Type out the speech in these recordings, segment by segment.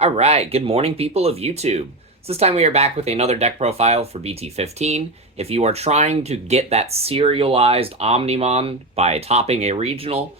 All right, good morning, people of YouTube. So this time we are back with another deck profile for Bt15. If you are trying to get that serialized Omnimon by topping a regional,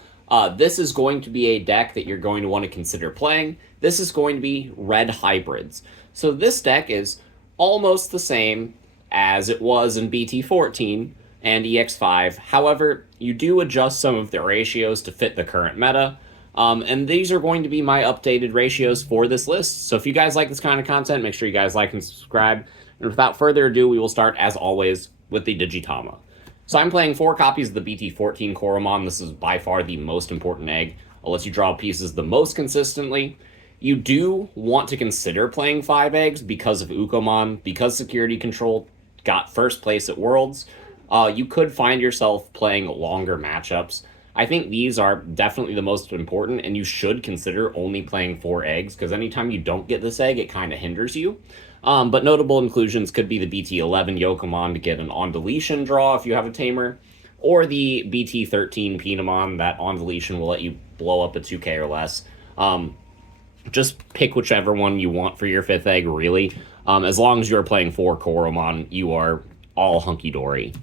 this is going to be a deck that you're going to want to consider playing. This is going to be red hybrids. So this deck is almost the same as it was in Bt14 and EX5. However, you do adjust some of the ratios to fit the current meta. And these are going to be my updated ratios for this list. So if you guys like this kind of content, make sure you guys like and subscribe. And without further ado, we will start, as always, with the Digitama. So I'm playing 4 copies of the Bt14 Koromon. This is by far the most important egg. I'll let you draw pieces the most consistently. You do want to consider playing 5 eggs because of Ukomon, because Security Control got first place at Worlds. You could find yourself playing longer matchups. I think these are definitely the most important, and you should consider only playing 4 eggs, because anytime you don't get this egg, it kind of hinders you. But notable inclusions could be the Bt11 Yokomon to get an on-deletion draw if you have a Tamer, or the Bt13 Pinamon that on-deletion will let you blow up a 2k or less. Just pick whichever one you want for your 5th egg, really. As long as you're playing 4 Koromon, you are all hunky-dory.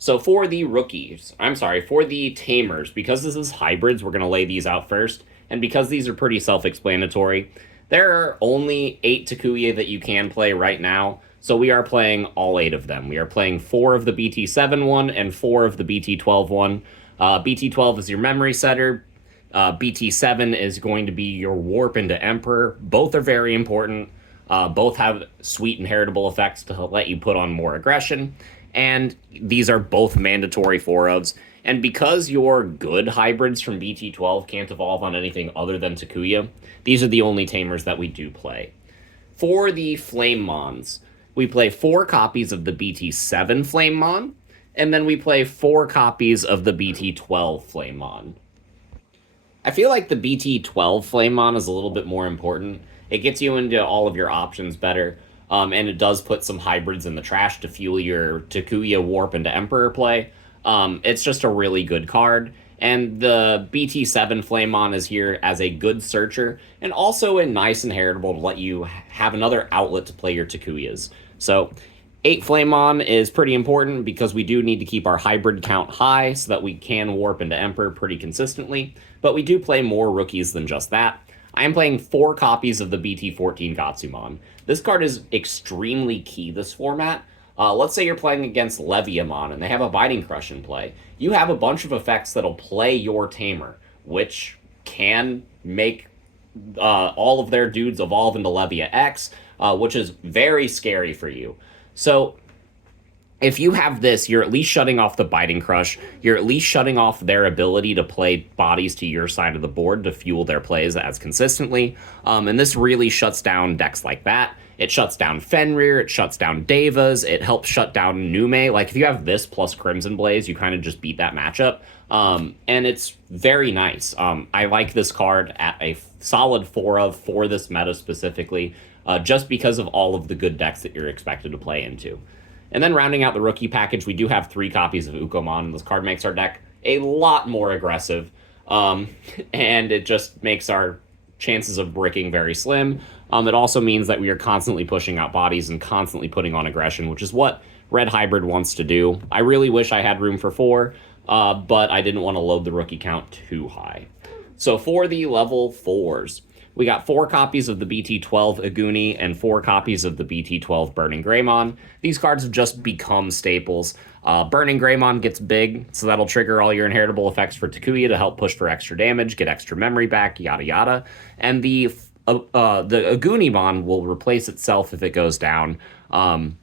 So for the for the Tamers, because this is hybrids, we're going to lay these out first. And because these are pretty self-explanatory, there are only 8 Takuya that you can play right now. So we are playing all 8 of them. We are playing 4 of the BT7 one and 4 of the BT12 one. BT12 is your memory setter. BT7 is going to be your warp into Emperor. Both are very important. Both have sweet inheritable effects to let you put on more aggression. And these are both mandatory 4-ofs. And because your good hybrids from BT12 can't evolve on anything other than Takuya, these are the only Tamers that we do play. For the Flamemons, we play 4 copies of the BT7 Flamemon, and then we play 4 copies of the BT12 Flamemon. I feel like the BT12 Flamemon is a little bit more important. It gets you into all of your options better. And it does put some hybrids in the trash to fuel your Takuya Warp into Emperor play. It's just a really good card. And the BT7 Flamemon is here as a good searcher, and also a nice inheritable to let you have another outlet to play your Takuyas. So 8 Flamemon is pretty important because we do need to keep our hybrid count high so that we can warp into Emperor pretty consistently. But we do play more rookies than just that. I am playing 4 copies of the BT14 Gatsumon. This card is extremely key this format. Let's say you're playing against Leviamon and they have a Biting Crush in play. You have a bunch of effects that'll play your Tamer, which can make all of their dudes evolve into Levia X, which is very scary for you. So if you have this, you're at least shutting off the Biting Crush. You're at least shutting off their ability to play bodies to your side of the board to fuel their plays as consistently. And this really shuts down decks like that. It shuts down Fenrir. It shuts down Devas. It helps shut down Nume. Like, if you have this plus Crimson Blaze, you kind of just beat that matchup. And it's very nice. I like this card at a solid 4-of for this meta specifically, just because of all of the good decks that you're expected to play into. And then rounding out the rookie package, we do have 3 copies of Ukomon. This card makes our deck a lot more aggressive, and it just makes our chances of bricking very slim. It also means that we are constantly pushing out bodies and constantly putting on aggression, which is what Red Hybrid wants to do. I really wish I had room for 4, but I didn't want to load the rookie count too high. So for the level 4s, we got 4 copies of the BT12 Aguni and 4 copies of the BT12 Burning Greymon. These cards have just become staples. Burning Greymon gets big, so that'll trigger all your inheritable effects for Takuya to help push for extra damage, get extra memory back, yada yada. And the Agunimon will replace itself if it goes down. And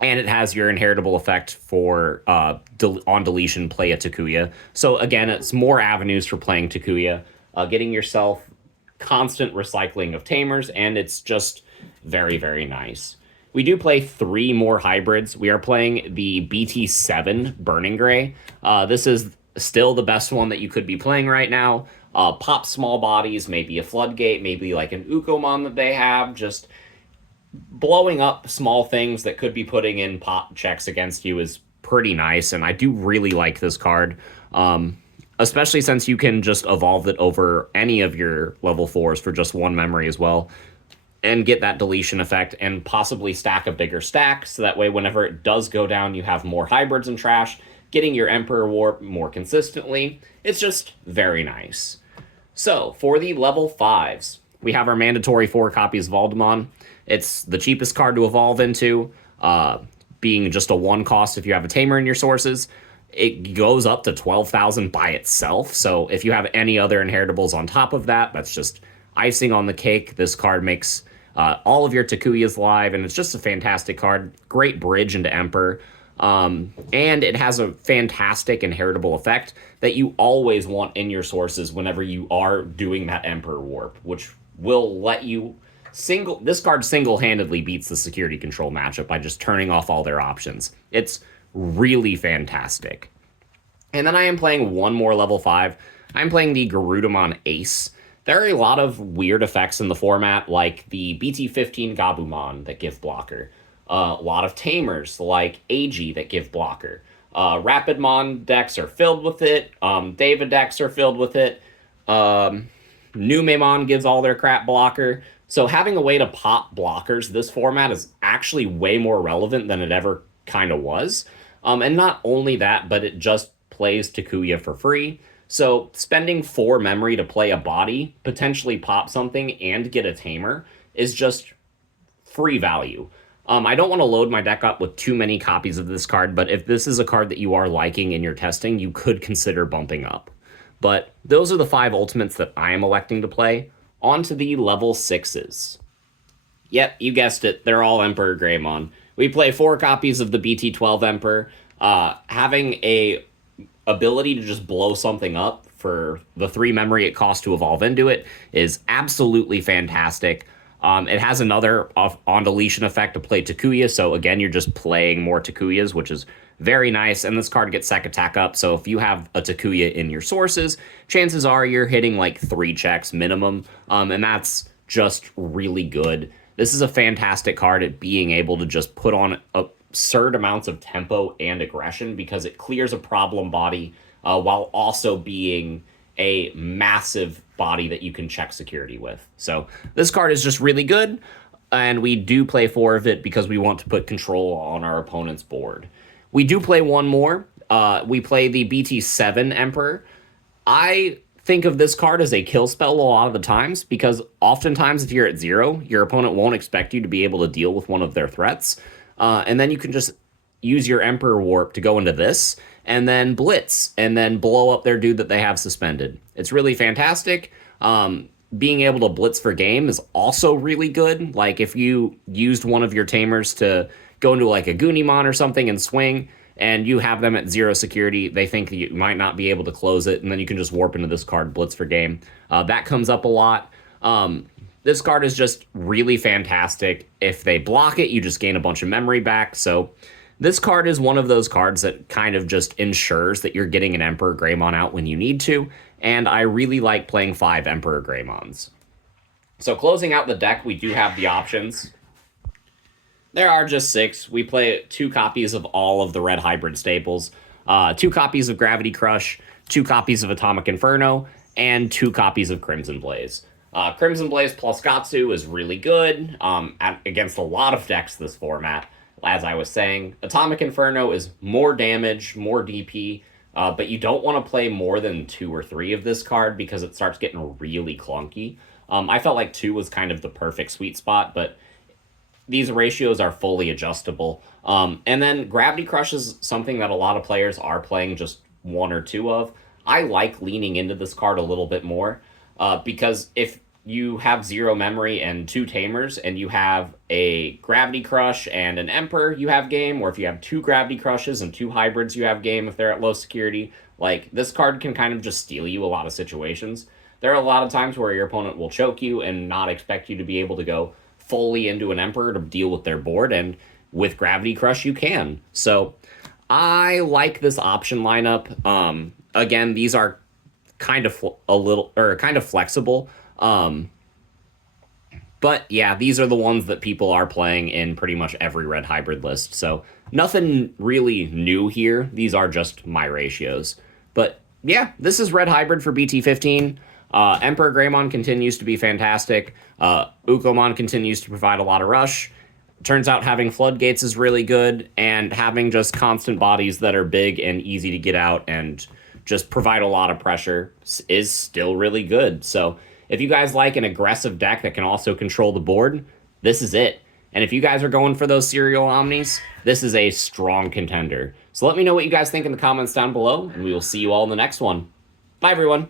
it has your inheritable effect for on deletion play a Takuya. So again, it's more avenues for playing Takuya, getting yourself constant recycling of Tamers, and it's just very, very nice. We do play 3 more hybrids. We are playing the BT7 Burning Gray. This is still the best one that you could be playing right now. Pop small bodies, maybe a Floodgate, maybe like an Ukomon that they have, just blowing up small things that could be putting in pop checks against you is pretty nice, and I do really like this card. Especially since you can just evolve it over any of your level 4s for just 1 memory as well. and get that deletion effect and possibly stack a bigger stack, so that way whenever it does go down, you have more hybrids and trash, getting your Emperor Warp more consistently. It's just very nice. So, for the level 5s, we have our mandatory 4 copies of Omnimons. It's the cheapest card to evolve into, being just a 1 cost if you have a Tamer in your sources. It goes up to 12,000 by itself, so if you have any other inheritables on top of that, that's just icing on the cake. This card makes all of your Takuyas live, and it's just a fantastic card. Great bridge into Emperor. And it has a fantastic inheritable effect that you always want in your sources whenever you are doing that Emperor Warp, which will let you this card single-handedly beats the security control matchup by just turning off all their options. It's really fantastic. And then I am playing one more level 5. I'm playing the Garudamon Ace. There are a lot of weird effects in the format, like the Bt15 Gabumon that give blocker. A lot of Tamers, like AG, that give blocker. Rapidmon decks are filled with it. David decks are filled with it. Numemon gives all their crap blocker. So having a way to pop blockers this format is actually way more relevant than it ever kind of was. And not only that, but it just plays Takuya for free. So spending 4 memory to play a body, potentially pop something, and get a Tamer is just free value. I don't want to load my deck up with too many copies of this card, but if this is a card that you are liking in your testing, you could consider bumping up. But those are the 5 ultimates that I am electing to play. On to the level 6s. Yep, you guessed it, they're all Emperor Greymon. We play 4 copies of the BT12 Emperor. Having a ability to just blow something up for the 3 memory it costs to evolve into it is absolutely fantastic. It has another on deletion effect to play Takuya, so again, you're just playing more Takuyas, which is very nice, and this card gets Sec Attack up, so if you have a Takuya in your sources, chances are you're hitting like 3 checks minimum, and that's just really good. This is a fantastic card at being able to just put on absurd amounts of tempo and aggression because it clears a problem body while also being a massive body that you can check security with. So this card is just really good, and we do play 4 of it because we want to put control on our opponent's board. We do play one more. We play the Bt7 Emperor. I think of this card as a kill spell a lot of the times because oftentimes if you're at 0, your opponent won't expect you to be able to deal with one of their threats. And then you can just use your Emperor Warp to go into this and then blitz and then blow up their dude that they have suspended. It's really fantastic. Being able to blitz for game is also really good. Like if you used one of your Tamers to go into like a Goonimon or something and swing, and you have them at 0 security, they think that you might not be able to close it, and then you can just warp into this card, blitz for game. That comes up a lot. This card is just really fantastic. If they block it, you just gain a bunch of memory back. So this card is one of those cards that kind of just ensures that you're getting an Emperor Greymon out when you need to, and I really like playing 5 Emperor Greymons. So closing out the deck, we do have the options. There are just 6. We play 2 copies of all of the red hybrid staples, 2 copies of Gravity Crush, 2 copies of Atomic Inferno, and 2 copies of Crimson Blaze. Crimson Blaze plus Gatsu is really good against a lot of decks this format, as I was saying. Atomic Inferno is more damage, more DP, but you don't want to play more than 2 or 3 of this card because it starts getting really clunky. I felt like 2 was kind of the perfect sweet spot, but these ratios are fully adjustable. And then Gravity Crush is something that a lot of players are playing just 1 or 2 of. I like leaning into this card a little bit more because if you have 0 memory and 2 Tamers and you have a Gravity Crush and an Emperor, you have game, or if you have 2 Gravity Crushes and 2 hybrids, you have game if they're at low security. Like, this card can kind of just steal you a lot of situations. There are a lot of times where your opponent will choke you and not expect you to be able to go fully into an Emperor to deal with their board, and with Gravity Crush you can. So I like this option lineup. Again, these are kind of flexible. But yeah, these are the ones that people are playing in pretty much every red hybrid list. So nothing really new here. These are just my ratios. But yeah, this is red hybrid for BT15. Emperor Greymon continues to be fantastic. Ukomon continues to provide a lot of rush. Turns out having floodgates is really good, and having just constant bodies that are big and easy to get out and just provide a lot of pressure is still really good. So if you guys like an aggressive deck that can also control the board, this is it. And if you guys are going for those serial Omnis, this is a strong contender. So let me know what you guys think in the comments down below, and we will see you all in the next one. Bye, everyone.